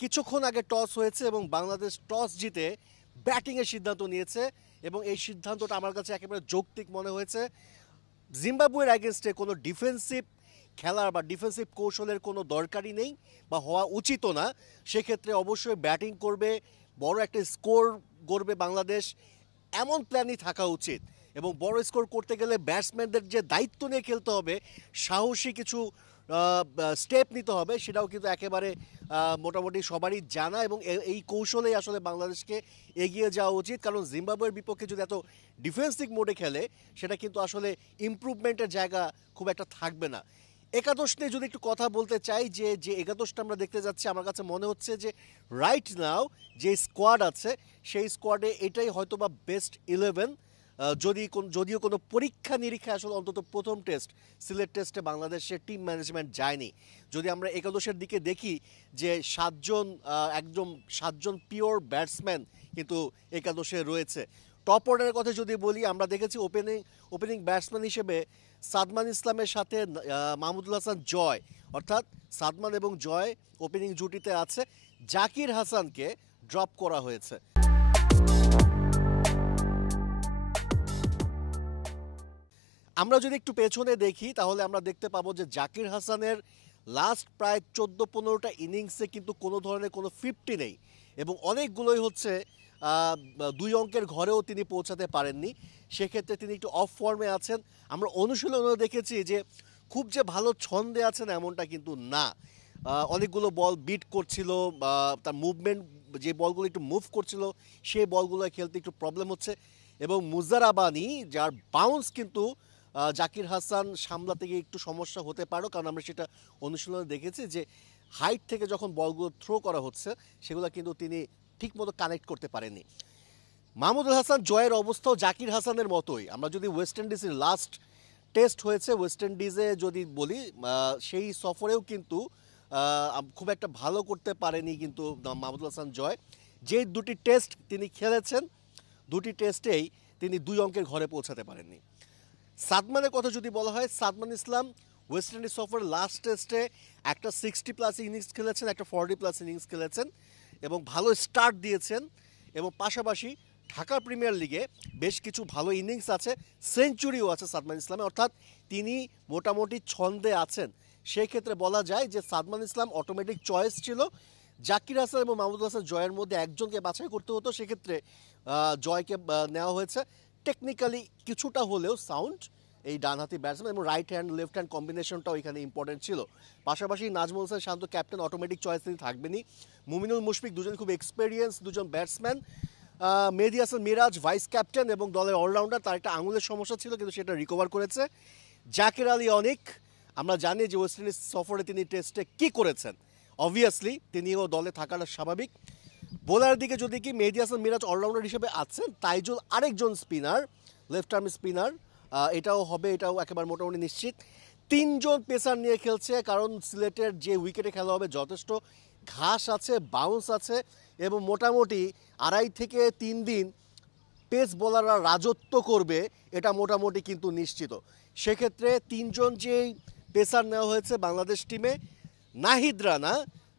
কিছুক্ষণ আগে টস হয়েছে এবং বাংলাদেশ টস জিতে ব্যাটিংয়ের সিদ্ধান্ত নিয়েছে এবং এই সিদ্ধান্তটা আমার কাছে একেবারে যৌক্তিক মনে হয়েছে। জিম্বাবুয়ের অ্যাগেনস্টে কোনো ডিফেন্সিভ খেলার বা ডিফেন্সিভ কৌশলের কোনো দরকারই নেই বা হওয়া উচিতও না। সেক্ষেত্রে অবশ্যই ব্যাটিং করবে, বড় একটা স্কোর গড়বে বাংলাদেশ, এমন প্ল্যানই থাকা উচিত। এবং বড় স্কোর করতে গেলে ব্যাটসম্যানদের যে দায়িত্ব নিয়ে খেলতে হবে, সাহসী কিছু স্টেপ নিতে হবে, সেটাও কিন্তু একেবারে মোটামুটি সবারই জানা এবং এই কৌশলেই আসলে বাংলাদেশকে এগিয়ে যাওয়া উচিত। কারণ জিম্বাবুয়ের বিপক্ষে যদি এত ডিফেন্সিভ মোডে খেলে, সেটা কিন্তু আসলে ইমপ্রুভমেন্টের জায়গা খুব একটা থাকবে না। একাদশ নিয়ে যদি একটু কথা বলতে চাই, যে যে একাদশটা আমরা দেখতে যাচ্ছি, আমার কাছে মনে হচ্ছে যে রাইট নাও যে স্কোয়াড আছে সেই স্কোয়াডে এটাই হয়তো বা বেস্ট 11। যদিও কোনো পরীক্ষা নিরীক্ষা আসলে অন্তত প্রথম টেস্ট সিলেট টেস্টে বাংলাদেশের টিম ম্যানেজমেন্ট যায়নি। যদি আমরা একাদশের দিকে দেখি যে একদম 7জন পিওর ব্যাটসম্যান কিন্তু একাদশে রয়েছে। টপ অর্ডারের কথা যদি বলি, আমরা দেখেছি ওপেনিং ব্যাটসম্যান হিসেবে সাদমান ইসলামের সাথে মাহমুদুল হাসান জয়, অর্থাৎ সাদমান এবং জয় ওপেনিং জুটিতে আছে। জাকির হাসানকে ড্রপ করা হয়েছে। আমরা যদি একটু পেছনে দেখি তাহলে আমরা দেখতে পাবো যে জাকির হাসানের লাস্ট প্রায় 14-15টা ইনিংসে কিন্তু কোনো ধরনের কোনো 50 নেই এবং অনেকগুলোই হচ্ছে 2 অঙ্কের ঘরেও তিনি পৌঁছাতে পারেননি। সেক্ষেত্রে তিনি একটু অফ ফর্মে আছেন। আমরা অনুশীলনেও দেখেছি যে খুব যে ভালো ছন্দে আছেন এমনটা কিন্তু না। অনেকগুলো বল বিট করছিল, তার মুভমেন্ট, যে বলগুলো একটু মুভ করছিল সেই বলগুলো খেলতে একটু প্রবলেম হচ্ছে। এবং মুজারাবানি যার বাউন্স কিন্তু জাকির হাসান সামলাতে গিয়ে একটু সমস্যা হতে পারো, কারণ আমরা সেটা অনুশীলনে দেখেছি যে হাইট থেকে যখন বলগুলো থ্রো করা হচ্ছে সেগুলো কিন্তু তিনি ঠিকমতো কানেক্ট করতে পারেননি। মাহমুদুল হাসান জয়ের অবস্থাও জাকির হাসানের মতোই। আমরা যদি ওয়েস্ট ইন্ডিজের লাস্ট টেস্ট হয়েছে ওয়েস্ট ইন্ডিজে যদি বলি, সেই সফরেও কিন্তু খুব একটা ভালো করতে পারেনি কিন্তু মাহমুদুল হাসান জয়। যে দুটি টেস্ট তিনি খেলেছেন, দুটি টেস্টেই তিনি 2 অঙ্কের ঘরে পৌঁছাতে পারেননি। সাদমানের কথা যদি বলা হয়, সাদমান ইসলাম ওয়েস্ট ইন্ডিজ সফরের লাস্ট টেস্টে একটা 60+ ইনিংস খেলেছেন, একটা 40+ ইনিংস খেলেছেন এবং ভালো স্টার্ট দিয়েছেন। এবং পাশাপাশি ঢাকা প্রিমিয়ার লিগে বেশ কিছু ভালো ইনিংস আছে, সেঞ্চুরিও আছে সাদমান ইসলামের, অর্থাৎ তিনি মোটামুটি ছন্দে আছেন। সেই ক্ষেত্রে বলা যায় যে সাদমান ইসলাম অটোমেটিক চয়েস ছিল। জাকির হাসান এবং মাহমুদুল হাসান জয়ের মধ্যে একজনকে বাছাই করতে হতো, সেক্ষেত্রে জয়কে নেওয়া হয়েছে। টেকনিক্যালি কিছুটা হলেও সাউন্ড এই ডানহাতি ব্যাটসম্যান এবং রাইট হ্যান্ড লেফট হ্যান্ড কম্বিনেশনটাও এখানে ইম্পর্টেন্ট ছিল। পাশাপাশি নাজমুল হোসেন শান্ত ক্যাপ্টেন, অটোমেটিক চয়েস তিনি থাকবেনই। মুমিনুল মুশফিক দুজন খুব এক্সপেরিয়েন্স দুজন ব্যাটসম্যান। মেহেদী হাসান মিরাজ ভাইস ক্যাপ্টেন এবং দলের অলরাউন্ডার, তার একটা আঙুলের সমস্যা ছিল কিন্তু সেটা রিকভার করেছে। জাকের আলী অনিক, আমরা জানি যে ওয়েস্ট ইন্ডিজ সফরে তিনি টেস্টে কী করেছেন, অবভিয়াসলি তিনিও দলে থাকাটা স্বাভাবিক। বোলার দিকে যদি কি, মেহেদী হাসান মিরাজ অলরাউন্ডার হিসেবে আছেন, তাইজুল আরেকজন স্পিনার, লেফট আর্ম স্পিনার, এটাও হবে, এটাও একেবারে মোটামুটি নিশ্চিত। 3জন পেসার নিয়ে খেলছে, কারণ সিলেটের যে উইকেটে খেলা হবে যথেষ্ট ঘাস আছে, বাউন্স আছে এবং মোটামুটি 2.5 থেকে 3 দিন পেস বোলাররা রাজত্ব করবে, এটা মোটামুটি কিন্তু নিশ্চিত। সেক্ষেত্রে 3জন যেই পেসার নেওয়া হয়েছে বাংলাদেশ টিমে, নাহিদ রানা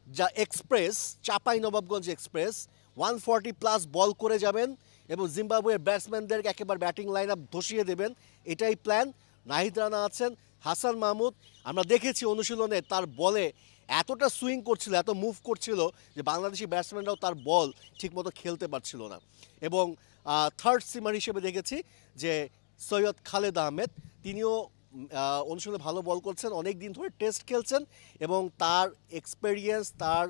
যা এক্সপ্রেস, চাপাই নবাবগঞ্জ এক্সপ্রেস 140+ বল করে যাবেন এবং জিম্বাবুয়ের ব্যাটসম্যানদেরকে একেবারে ব্যাটিং লাইন আপ ধসিয়ে দেবেন, এটাই প্ল্যান। নাহিদ রানা আছেন, হাসান মাহমুদ আমরা দেখেছি অনুশীলনে তার বলে এতটা সুইং করছিল, এত মুভ করছিল যে বাংলাদেশি ব্যাটসম্যানরাও তার বল ঠিকমতো খেলতে পারছিল না। এবং থার্ড সিমার হিসেবে দেখেছি যে সৈয়দ খালেদ আহমেদ, তিনিও অনুশীলনে ভালো বল করছেন, অনেক দিন ধরে টেস্ট খেলছেন এবং তার এক্সপেরিয়েন্স, তার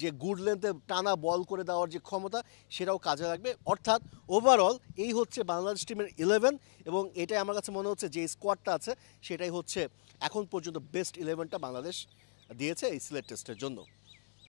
যে গুড লেন্থে টানা বল করে দেওয়ার যে ক্ষমতা, সেটাও কাজে লাগবে। অর্থাৎ ওভারঅল এই হচ্ছে বাংলাদেশ টিমের 11 এবং এটাই আমার কাছে মনে হচ্ছে যে স্কোয়াডটা আছে সেটাই হচ্ছে এখন পর্যন্ত বেস্ট 11টা বাংলাদেশ দিয়েছে এই সিলেট টেস্টের জন্য।